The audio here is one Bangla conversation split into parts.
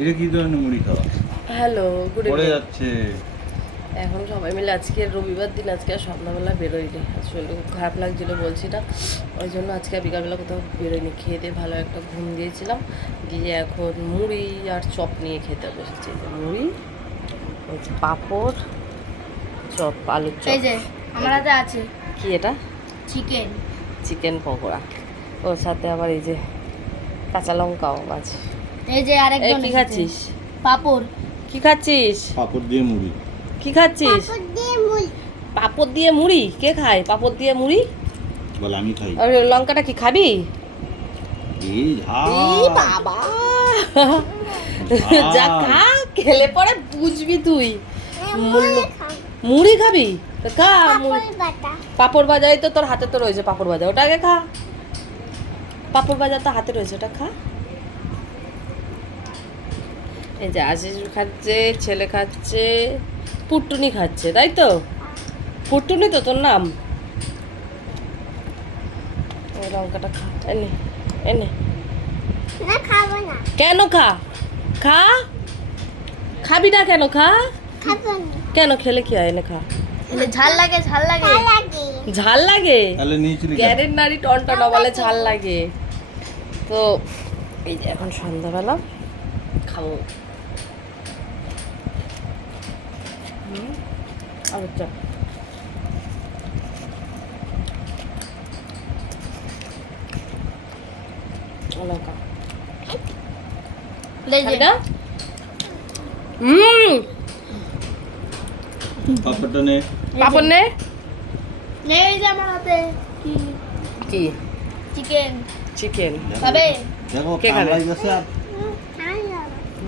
এটা কি ধরনের মুড়ি খাওয়া? হ্যালো, গুড পড়ে ইভিনিং। যাচ্ছে। এখন সবাই মিলে আজকে রবিবার দিন, আজকে আর সন্ধ্যাবেলা বেরোয়নি। শরীরটা খুব খারাপ লাগছিল, বলছি না, ওই জন্য আজকে আর বিকালবেলা কোথাও বেরোয়নি। খেয়ে দিয়ে ভালো একটা ঘুম দিয়েছিলাম, দিয়ে এখন মুড়ি আর চপ নিয়ে খেতে বসেছি। এই যে মুড়ি, এই যে পাঁপড়, চপ, আলুর চপ। এই যে আমার হাতে আছে কি এটা? চিকেন। চিকেন পকোড়া, ওর সাথে আবার এই যে কাঁচা লঙ্কাও আছে। এই যে এই আরেকজন কি এসেছে। খাচ্ছিস? পাপড়। কি খাচ্ছিস? পাঁপড় দিয়ে মুড়ি। কি খাচ্ছিস? পাঁপড় দিয়ে মুড়ি? কে খায় পাঁপড় দিয়ে মুড়ি? বলে আমি খাই। আর লঙ্কাটা কি খাবি? এই ঝাল। এই বাবা, ঝাল। যা খা, খেলে পরে বুঝবি তুই। মুড়ি খাবি তো খা। পাঁপড় ভাজাই তো তোর হাতে তো রয়েছে, পাঁপড় ভাজা, ওটা আগে খা। পাঁপড় ভাজা তো হাতে রয়েছে, ওটা খা। এই যে আশিস খাচ্ছে, ছেলে খাচ্ছে, পুট্টুনি খাচ্ছে, তাই তো? পুট্টুনি তো তোর নাম? এই লঙ্কাটা খা, এনে এনে। না খাবো না। কেন খা? খা, খাবি না কেন? খা। খাবো না। কেন? খেলে কি হয়? এনে খা। ঝাল লাগে, ঝাল লাগে। ঝাল লাগে? তাহলে নিয়েছিলি কেন? গ্যারের নারী টনটনা বলে ঝাল লাগে। তো এই যে এখন সন্ধ্যাবেলা খাবো আলুর চপ। লঙ্কা খাবি না? পাঁপড়টা নে। পাপড় নে। এই যে আমার হাতে কি? চিকেন। চিকেন খাবে? দেখো কে খাবে? কামড়াই গেছে আর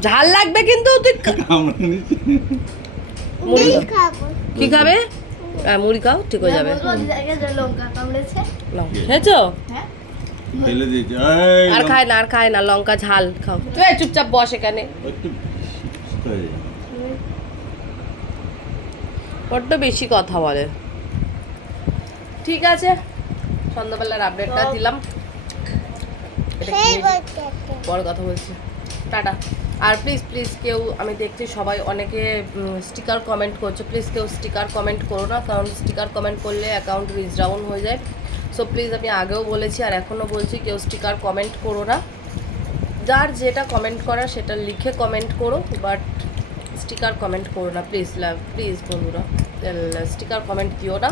ঝাল লাগবে কিন্তু তুই কামড়ে নিচ্ছে। মুড়ি খাও। খাবো। কি খাবে? মুড়ি খাও, ঠিক হয়ে যাবে। লঙ্কা কামড়েছে। খেয়েছো? হ্যাঁ। ফেলে দিয়েছে। এই আর খায় না, আর খায় না, লঙ্কা ঝাল খাও। তুই এই চুপচাপ বস এখানে। একটু সুস্থ হয়ে যাবে। বড্ড বেশি কথা বলে। ঠিক আছে, সন্ধ্যাবেলার আপডেটটা দিলাম। এটা কি হয়েছে? পরে কথা বলছি, টাটা। আর প্লিজ প্লিজ কেউ, আমি দেখছি সবাই অনেকে স্টিকার কমেন্ট করছে, প্লিজ কেউ স্টিকার কমেন্ট করো না, কারণ স্টিকার কমেন্ট করলে অ্যাকাউন্ট রিচ ডাউন হয়ে যায়। সো প্লিজ, আমি আগেও বলেছি আর এখনও বলছি, কেউ স্টিকার কমেন্ট করো না। যার যেটা কমেন্ট করা সেটা লিখে কমেন্ট করো, বাট স্টিকার কমেন্ট করো না প্লিজ। প্লিজ বন্ধুরা, স্টিকার কমেন্ট দিও না।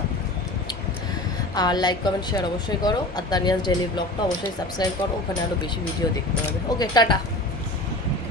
আর লাইক কমেন্ট শেয়ার অবশ্যই করো। আর তানিয়াস ডেইলি ব্লগটা অবশ্যই সাবস্ক্রাইব করো, ওখানে আরও বেশি ভিডিও দেখতে হবে। ওকে, টাটা।